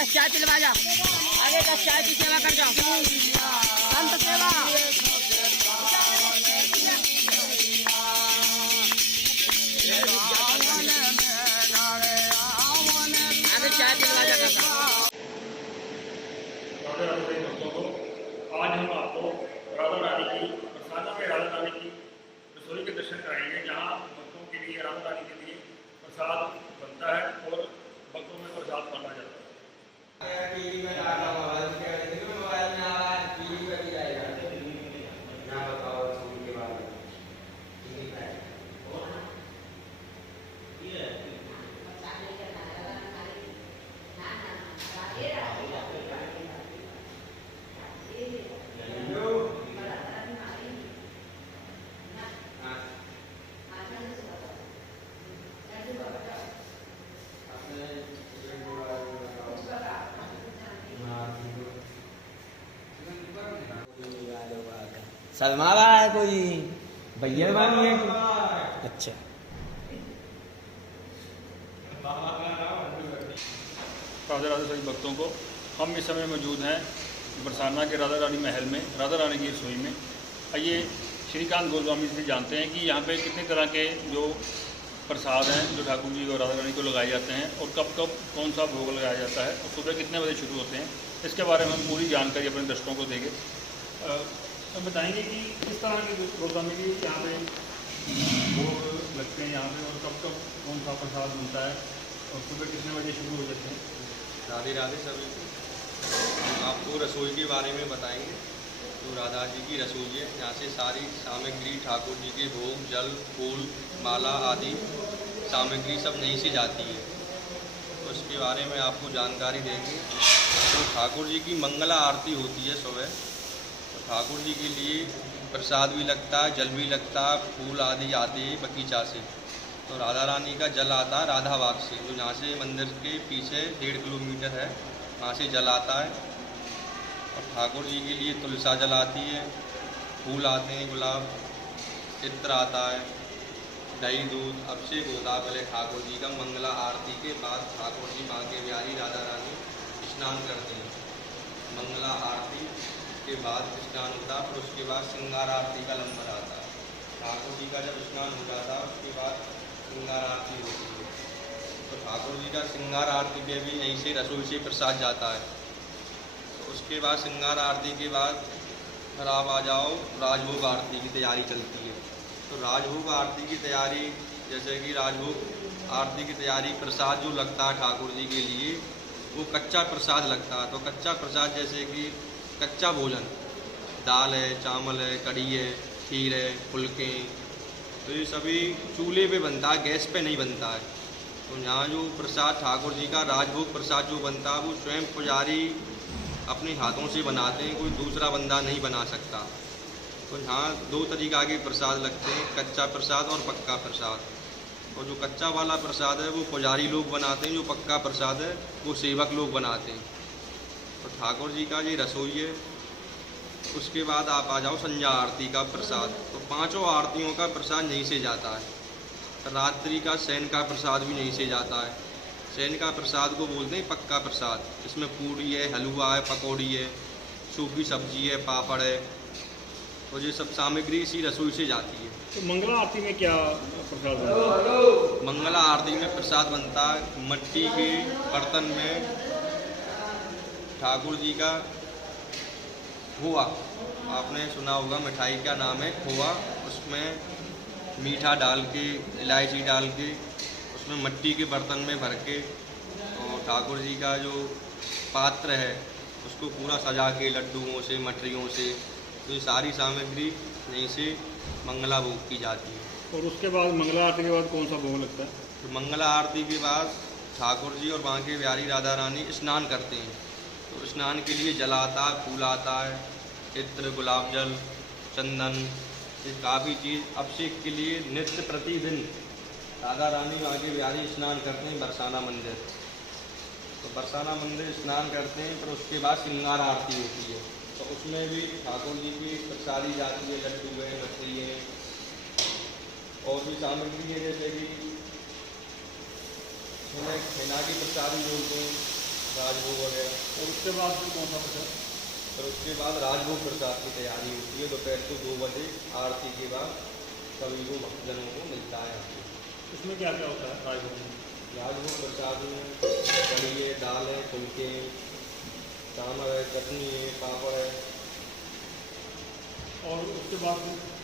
10 चाय पिलवा जा, आगे 10 चाय की सेवा कर जाओ, संत सेवा। आगे चाय पिलवा जा काका। दोस्तों को आज हम आपको राधा रानी की प्रसादा में राधा रानी की रसोई के दर्शन कराएंगे, जहाँ भक्तों के लिए राधा रानी के लिए प्रसाद बनता है और भक्तों में प्रसाद बांटा जाता है। सलमा है कोई भैया बानी है। अच्छा राधा राधा सभी भक्तों को, हम इस समय मौजूद हैं बरसाना के राधा रानी महल में, राधा रानी की रसोई में। आइए श्रीकांत गोस्वामी से जानते हैं कि यहाँ पे कितने तरह के जो प्रसाद हैं जो ठाकुर जी और राधा रानी को लगाए जाते हैं और कब कब कौन सा भोग लगाया जाता है और सुबह कितने बजे शुरू होते हैं। इसके बारे में हम पूरी जानकारी अपने दर्शकों को देंगे। तो बताएंगे कि किस तरह की गोस्वामी जी यहाँ पे भोग लगते हैं यहाँ पे और कब कब कौन सा प्रसाद मिलता है और सुबह कितने बजे शुरू हो जाते हैं। राधे राधे सभी को। हम आपको रसोई के बारे में बताएंगे। तो राधा जी की रसोई है, यहाँ से सारी सामग्री ठाकुर जी के भोग, जल, फूल, माला आदि सामग्री सब यहीं से जाती है। तो इसके बारे में आपको जानकारी देंगे। तो ठाकुर जी की मंगला आरती होती है सुबह। तो ठाकुर जी के लिए प्रसाद भी लगता है, जल भी लगता है, फूल आदि आते हैं बगीचा से। तो राधा रानी का जल आता है राधा बाग से, जो यहाँ से मंदिर के पीछे 1.5 किलोमीटर है, वहाँ से जल आता है। और ठाकुर जी के लिए तुलसा जल आती है, फूल आते हैं, गुलाब, इत्र आता है, दही दूध अभिषेक होता है। पहले ठाकुर जी का मंगला आरती के बाद ठाकुर जी माँ के बिहारी राधा रानी स्नान करते हैं। मंगला आरती के बाद स्नान होता है, फिर उसके बाद श्रृंगार आरती का लंबर आता है। ठाकुर जी का जब स्नान हो जाता है उसके बाद श्रृंगार आरती होती है। तो ठाकुर जी का श्रृंगार आरती पे भी यहीं से रसोई से प्रसाद जाता है। तो उसके बाद श्रृंगार आरती के बाद फिर आप आ जाओ, राजभोग आरती की तैयारी चलती है। तो राजभोग आरती की तैयारी, जैसे कि राजभोग आरती की तैयारी, प्रसाद जो लगता है ठाकुर जी के लिए वो कच्चा प्रसाद लगता है। तो कच्चा प्रसाद जैसे कि कच्चा भोजन, दाल है, चावल है, कढ़ी है, खीर है, फुलके, तो ये सभी चूल्हे पे बनता है, गैस पे नहीं बनता है। तो यहाँ जो प्रसाद ठाकुर जी का राजभोग प्रसाद जो बनता है वो स्वयं पुजारी अपने हाथों से बनाते हैं, कोई दूसरा बंदा नहीं बना सकता। तो यहाँ 2 तरीक़ा के प्रसाद लगते हैं, कच्चा प्रसाद और पक्का प्रसाद। और जो कच्चा वाला प्रसाद है वो पुजारी लोग बनाते हैं, जो पक्का प्रसाद है वो सेवक लोग बनाते हैं। तो ठाकुर जी का ये रसोई है। उसके बाद आप आ जाओ संध्या आरती का प्रसाद। तो 5 आरतियों का प्रसाद यहीं से जाता है। रात्रि का शयन का प्रसाद भी यहीं से जाता है। शयन का प्रसाद को बोलते हैं पक्का प्रसाद। इसमें पूड़ी है, हलवा है, पकौड़ी है, सूखी सब्जी है, पापड़ है, और ये सब सामग्री इसी रसोई से जाती है। तो मंगला आरती में क्या प्रसाद बनता है? मंगला आरती में प्रसाद बनता है मट्टी के बर्तन में ठाकुर जी का खोआ, आपने सुना होगा मिठाई का नाम है खोआ। उसमें मीठा डाल के, इलायची डाल के, उसमें मट्टी के बर्तन में भर के, और ठाकुर जी का जो पात्र है उसको पूरा सजा के लड्डुओं से, मठरियों से, तो ये सारी सामग्री यहीं से मंगला भोग की जाती है। और उसके बाद मंगला आरती के बाद कौन सा भोग लगता है? तो मंगला आरती के बाद ठाकुर जी और वहाँ के बिहारी राधा रानी स्नान करते हैं। तो स्नान के लिए जल आता है, फूल आता है, इत्र, गुलाब जल, चंदन, ये काफ़ी चीज़ अभिषेक के लिए नित्य प्रतिदिन राधा रानी वहाँ के बिहारी स्नान करते हैं बरसाना मंदिर। तो बरसाना मंदिर स्नान करते हैं, फिर उसके बाद श्रृंगार आरती होती है। तो उसमें भी ठाकुर जी की प्रसादी जाती है, लड्डू है, मछली है, और भी सामग्री है, जैसे कि छेना की प्रसादी बोलते हैं, राजभोग वगैरह। और उसके बाद फिर कौन सा प्रसाद? और उसके बाद राजभोग प्रसाद की तैयारी होती है। दोपहर को 2 बजे आरती के बाद सभी को भक्तजनों को मिलता है। इसमें क्या क्या होता है राजभोग में? राजभोग प्रसाद में कढ़ी है, दाल है, फुलके हैं, सांभर है, चटनी है, पापड़ है। और उसके बाद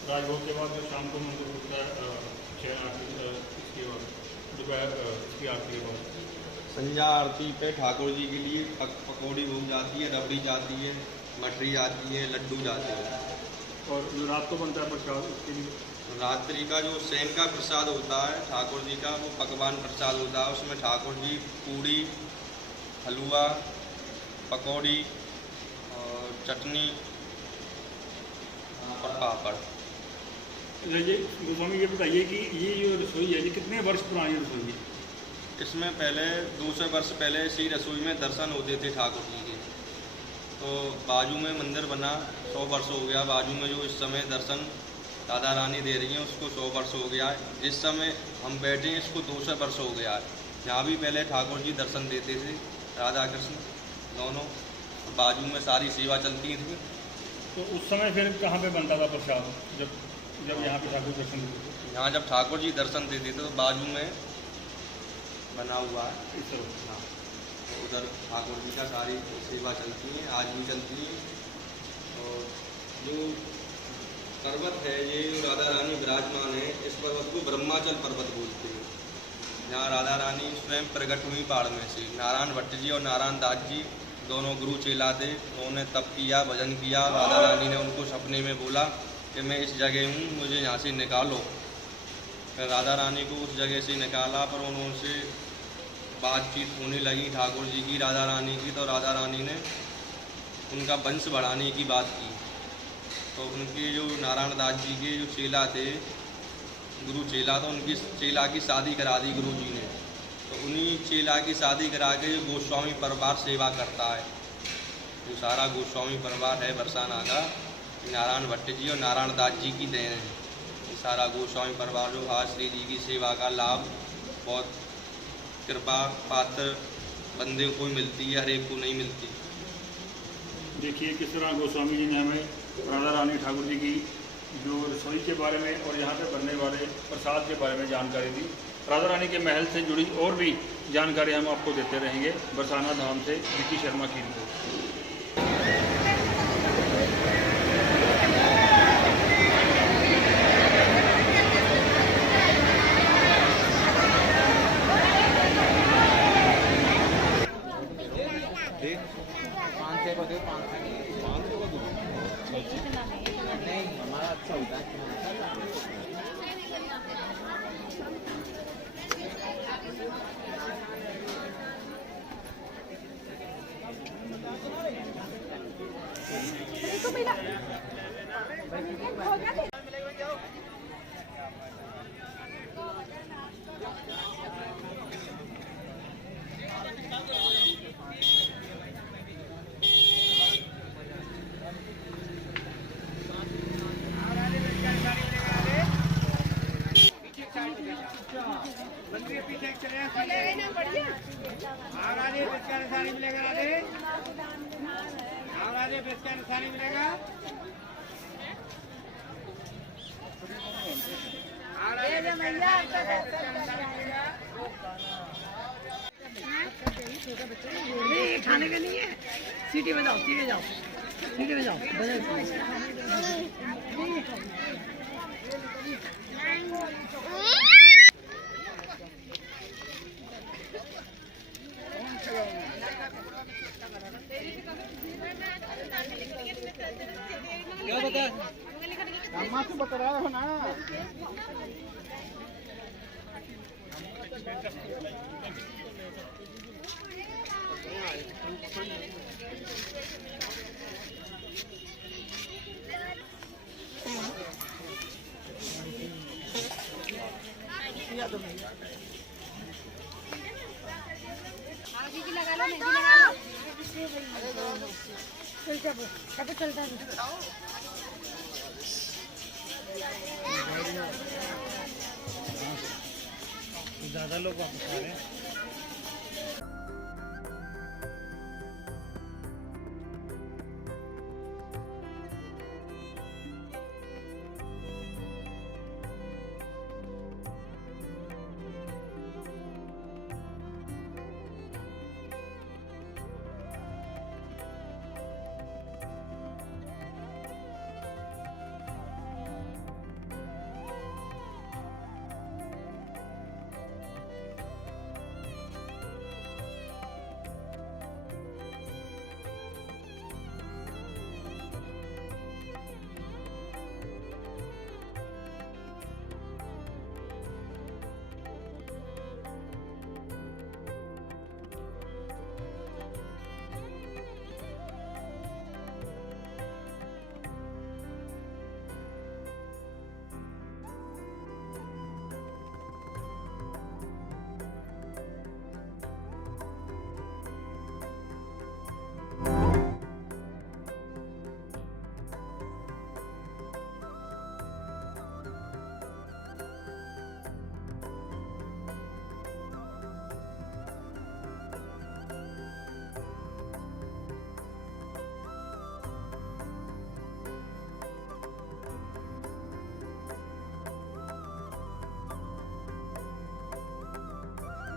राजभोग के बाद जो शाम को मंदिर खुलता है 6 आरती इसके बाद दोपहर इसकी आरती के बाद संध्या आरती पे ठाकुर जी के लिए पकौड़ी भोग जाती है, रबड़ी जाती है, मठरी जाती है, लड्डू जाते हैं। और जो रात को बनता है प्रसाद उसके लिए रात्रि का जो सेम का प्रसाद होता है ठाकुर जी का, वो पकवान प्रसाद होता है। उसमें ठाकुर जी पूड़ी, हलवा, पकौड़ी और चटनी और पापड़। ये गोस्वामी ये बताइए कि ये जो रसोई है ये कितने वर्ष पुरानी रसोई है? इसमें पहले 200 वर्ष पहले इसी रसोई में दर्शन होते थे ठाकुर जी के। तो बाजू में मंदिर बना 100 वर्ष हो गया। बाजू में जो इस समय दर्शन राधा रानी दे रही हैं उसको 100 वर्ष हो गया है। जिस समय हम बैठे हैं इसको 200 वर्ष हो गया है। यहाँ भी पहले ठाकुर जी दर्शन देते थे, राधा कृष्ण दोनों। बाजू में सारी सेवा चलती थी। तो उस समय फिर कहाँ पे बनता था प्रसाद जब यहाँ पे ठाकुर दर्शन देते थे? यहाँ जब ठाकुर जी दर्शन देते थे तो बाजू में बना हुआ है इस तरह हाँ। तो उधर ठाकुर जी का सारी सेवा चलती है, आज भी चलती है। और जो पर्वत है ये जो राधा रानी विराजमान है, इस पर्वत को ब्रह्माचल पर्वत बोलते हैं। यहाँ राधा रानी स्वयं प्रकट हुई पहाड़ में से। नारायण भट्ट जी और नारायण दास जी दोनों गुरु चेला थे। उन्होंने तप किया, भजन किया। राधा रानी ने उनको सपने में बोला कि मैं इस जगह हूँ, मुझे यहाँ से निकालो। फिर राधा रानी को उस जगह से निकाला, पर उनसे बातचीत होने लगी ठाकुर जी की, राधा रानी की। तो राधा रानी ने उनका वंश बढ़ाने की बात की। तो उनके जो नारायण दास जी के जो चेला थे, गुरु चेला, तो उनकी चेला की शादी करा दी गुरु जी ने। तो उन्हीं चेला की शादी करा के जो गोस्वामी परिवार सेवा करता है, जो सारा गोस्वामी परिवार है बरसाना का, नारायण भट्ट जी और नारायण दास जी की देन है। ये सारा गोस्वामी परिवार जो आज श्री जी की सेवा का लाभ बहुत कृपा पात्र बंदे को मिलती है, हर एक को नहीं मिलती। देखिए किस तरह गोस्वामी जी ने हमें राधा रानी ठाकुर जी की जो रसोई के बारे में और यहाँ पे बनने वाले प्रसाद के बारे में जानकारी दी। राधा रानी के महल से जुड़ी और भी जानकारी हम आपको देते रहेंगे। बरसाना धाम से विकी शर्मा की रिपोर्ट। नहीं हमारा अच्छा होता है। नहीं खाने का नहीं है। सीटी बजाओ, सीटी बजाओ, सीटी बजाओ, क्या बता रहा हो ना। लगा लो, मेहंदी लगा लो। चलता है। ज़्यादा लोग वापस आ रहे हैं।